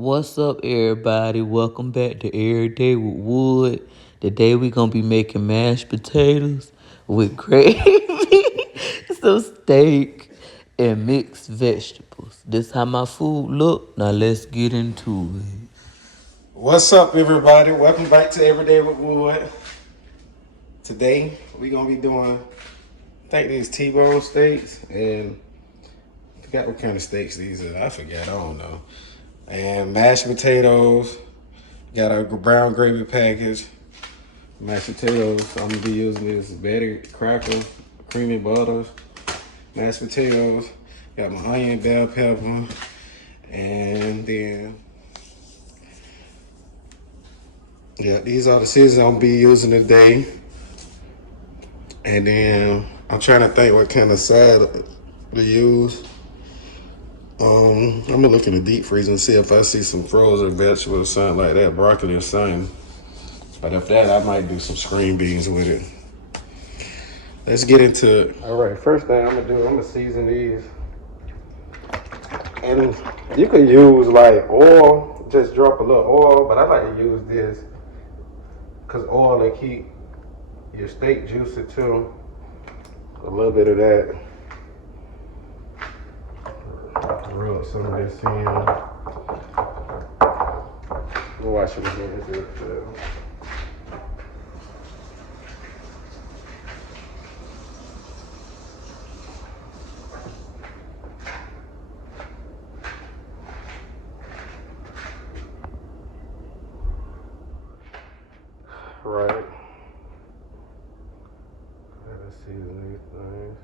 What's up, everybody? Welcome back to Every Day with Wood. Today we gonna be making mashed potatoes with gravy, some steak, and mixed vegetables. This how my food look. Now let's get into it. What's up, everybody? Welcome back to Everyday with Wood. Today we're gonna be doing, I think these T-bone steaks, and I forgot what kind of steaks these are. I don't know. And mashed potatoes. Got a brown gravy package. Mashed potatoes. I'm gonna be using this Betty cracker, creamy butters, mashed potatoes. Got my onion, bell pepper, and then these are the seasons I'm gonna be using today. And then I'm trying to think what kind of side to use. I'm gonna look in the deep freezer and see if I see some frozen vegetables or something like that, broccoli or something. But if that, I might do some green beans with it. Let's get into it. All right, first thing I'm gonna season these. And you could use like oil, just drop a little oil, but I like to use this because oil will keep your steak juicy too. A little bit of that. Rub some of this in. Watch it again. Right. Let's season these things.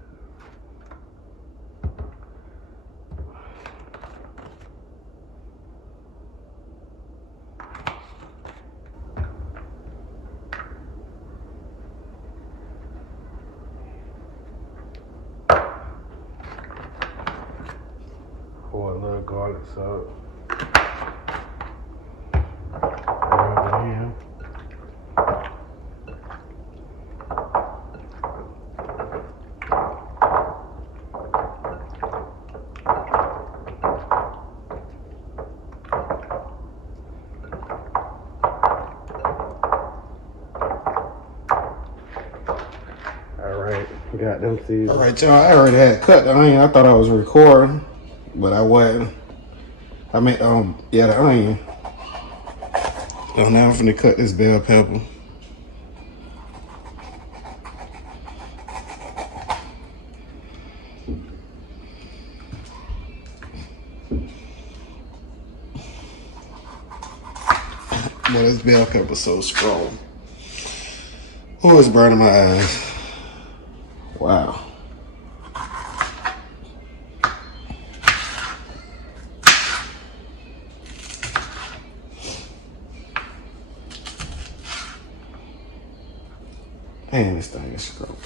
Pour a little garlic salt. Rub it in. Got them seeds. All right, y'all. I already had cut the onion. I thought I was recording, but I wasn't. I mean, the onion. So now I'm finna cut this bell pepper. Boy, this bell pepper's so strong. Oh, it's burning my eyes. Wow. Man, this thing is strong.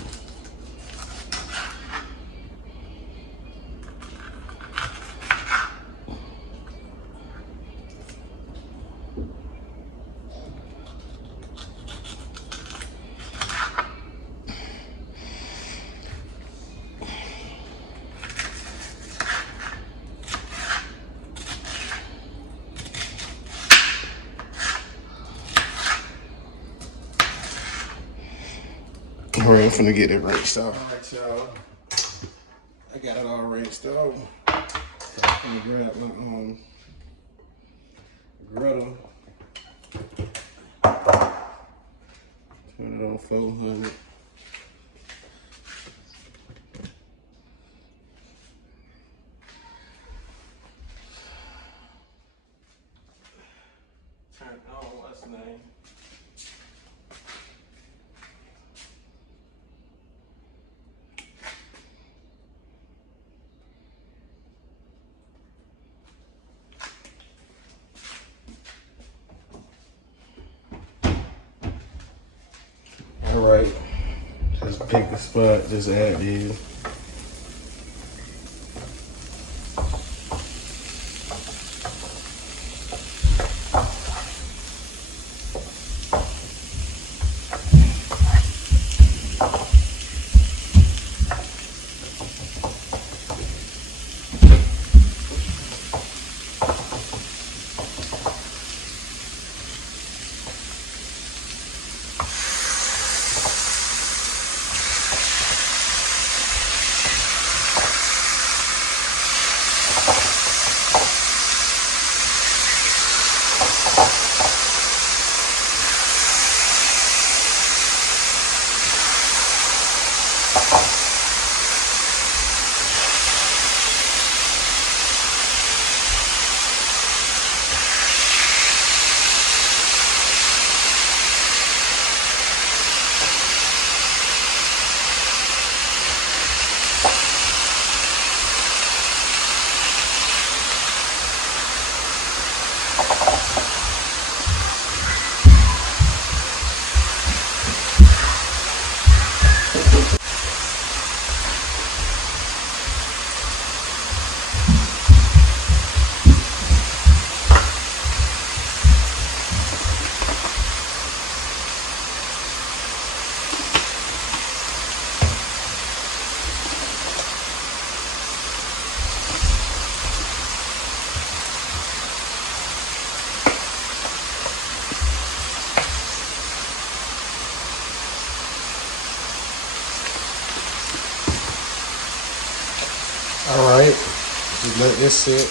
All right, I'm finna get it rinsed off. All right, y'all. I got it all rinsed off. So I'm gonna grab my griddle. Turn it on 400. Turn on what's the name? Alright, just pick the spot, just add these. Let this sit.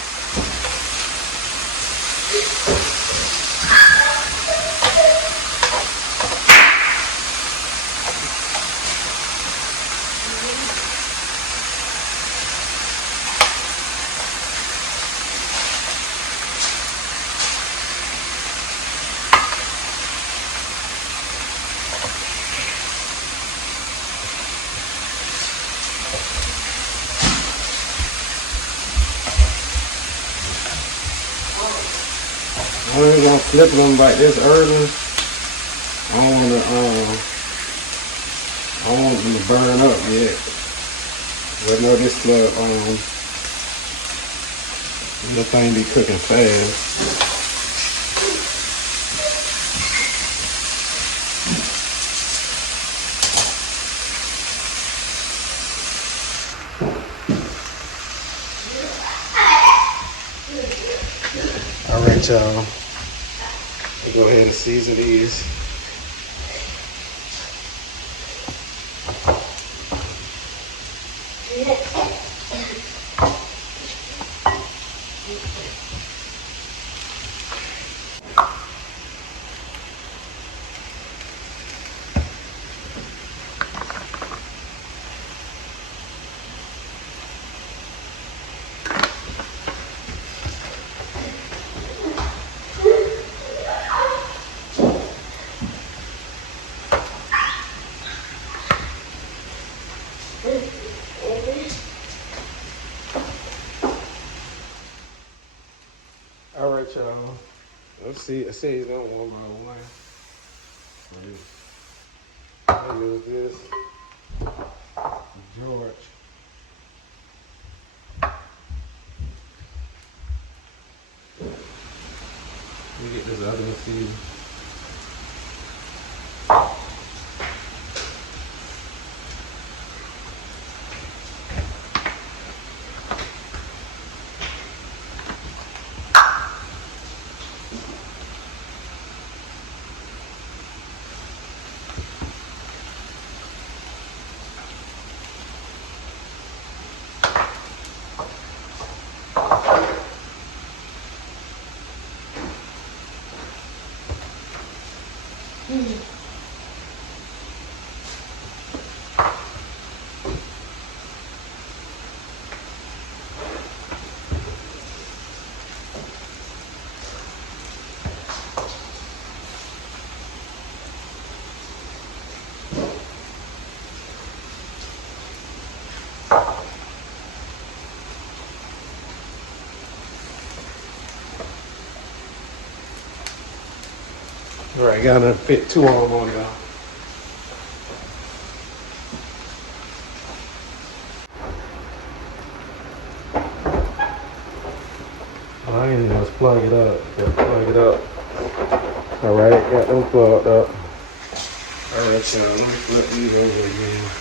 I ain't gonna flip them like this early. I don't want them to burn up yet. But no, this thing be cooking fast. All right, y'all. Go ahead and season these. All right, y'all. Let's see. I see them one by one. I use this George. Let me get this other one seasoned. All right, gotta fit two of them on y'all. I ain't even just plug it up. Just plug it up. All right, got them plugged up. All right, y'all. Let me flip these over again.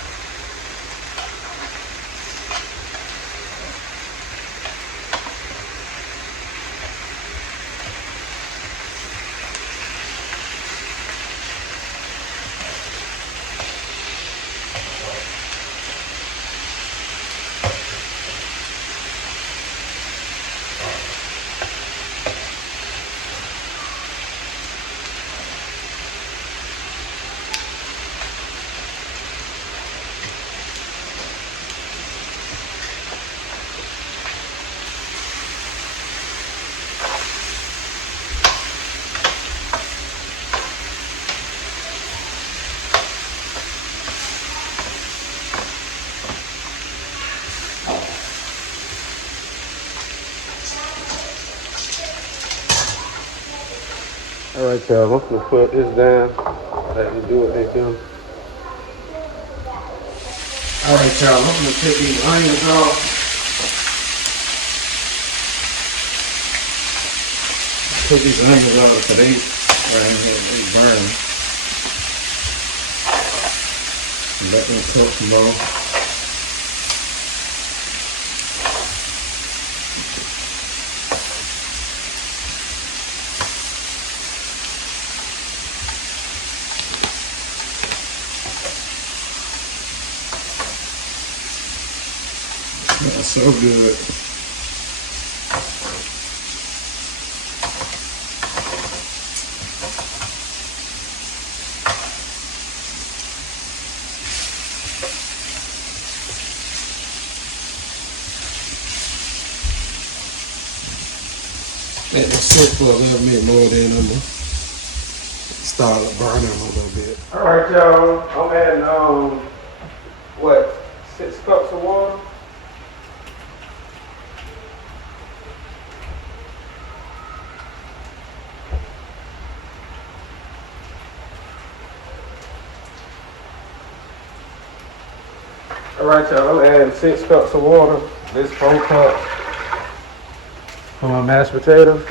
All right, y'all. I'm gonna put this down. Let me do it, they come. All right, y'all. I'm gonna take these onions off. Put these onions off because they burn. Let them cook some more. That's so good. Let them sit for a little bit more, then I'm gonna start burning them a little bit. All right, y'all. I'm adding what, 6 cups of water. All right, y'all. I'm adding 6 cups of water. This 4 cups for my mashed potatoes.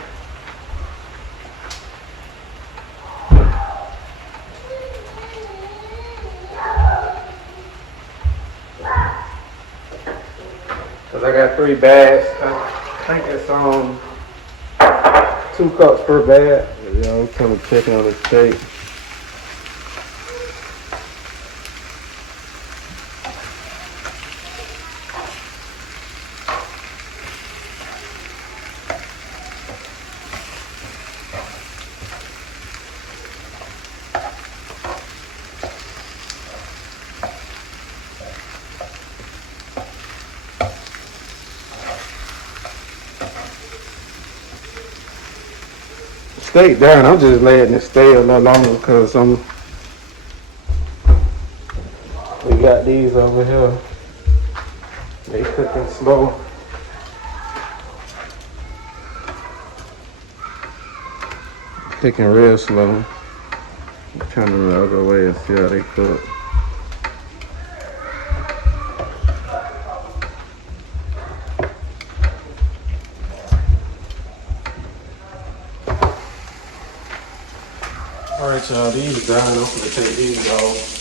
Cause I got 3 bags. I think it's 2 cups per bag. Y'all kind of checking on the steak. Steak down. I'm just letting it stay a little longer because we got these over here. They cooking slow. Cooking real slow. I'm trying to look away and see how they cook. All right, y'all, these are done. I'm gonna take these off.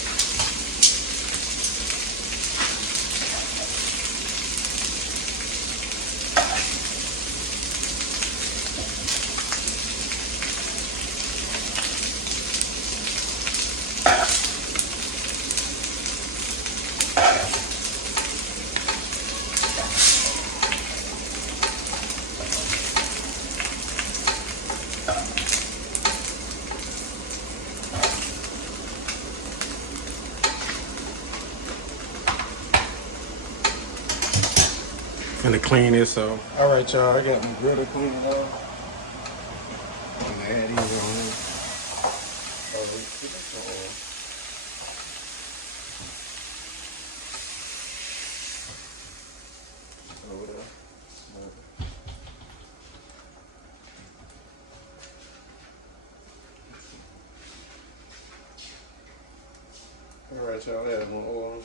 Finna clean this up. All right, y'all, I got my griddle cleaned up. I'm gonna add these on here. All right, y'all, add more oil.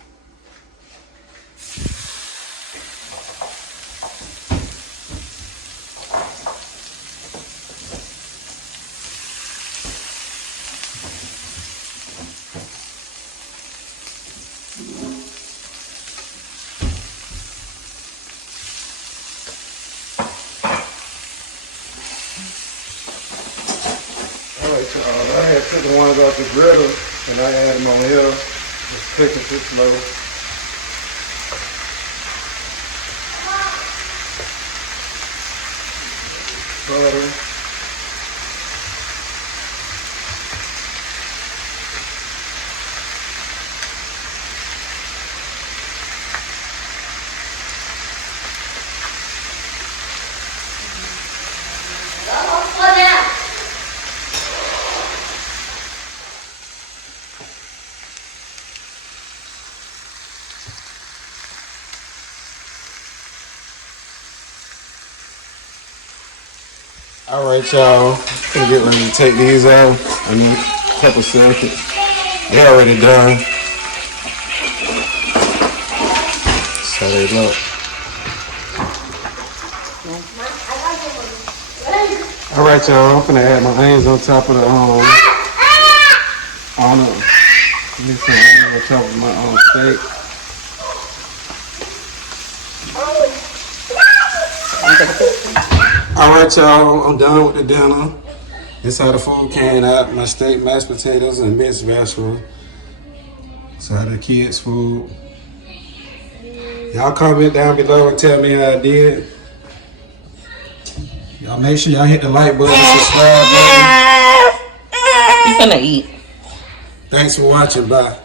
Alright, y'all, I had took the ones off the griddle and I add them on here. Just cooking too slow. Butter. All right, y'all. Gonna get ready to take these out in a couple seconds. They're already done. So they look. All right, y'all. I'm gonna add my onions on top of the Need some onions on top of my steak. All right, y'all, I'm done with the dinner. This how the food came out. My steak, mashed potatoes, and mixed vegetable. So how the kids' food. Y'all comment down below and tell me how I did. Y'all make sure y'all hit the like button, subscribe button. He's gonna eat. Thanks for watching. Bye.